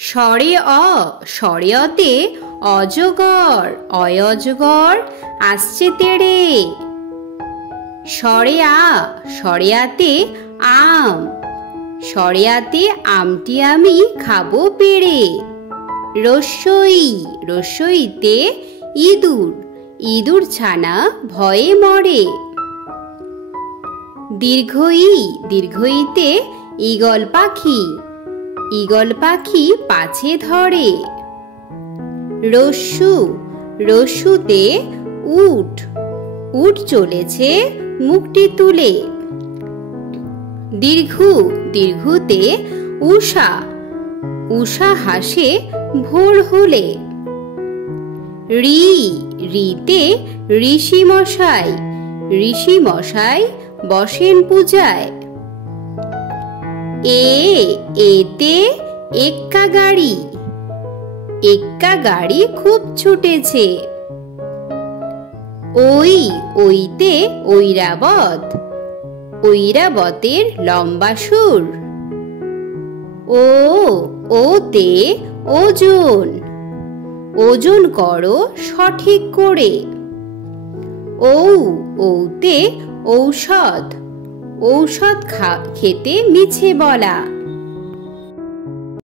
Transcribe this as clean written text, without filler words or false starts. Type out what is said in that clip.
স্বরে স্বরে অতে অজগর অজগর আসছে তেড়ে। স্বরে আতে আম স্বরে আতে আমটি আমি খাবো পেড়ে। রস্যইতে ইঁদুর ইঁদুর ছানা ভয়ে মরে। দীর্ঘইতে ঈগল পাখি পাছে ধরে। রস্যুতে উট চলেছে মুখটি তুলে। দীর্ঘুতে উষা হাসে ভোর হলে। ঋতে ঋষি মশাই বসেন পূজায়। এতে এক্কা গাড়ি খুব ছুটেছে। ওইতে ঐরাবতের লম্বা সুর। ওতে ওজন করো সঠিক করে। ঔতে ঔষধ খেতে মিছে বলা।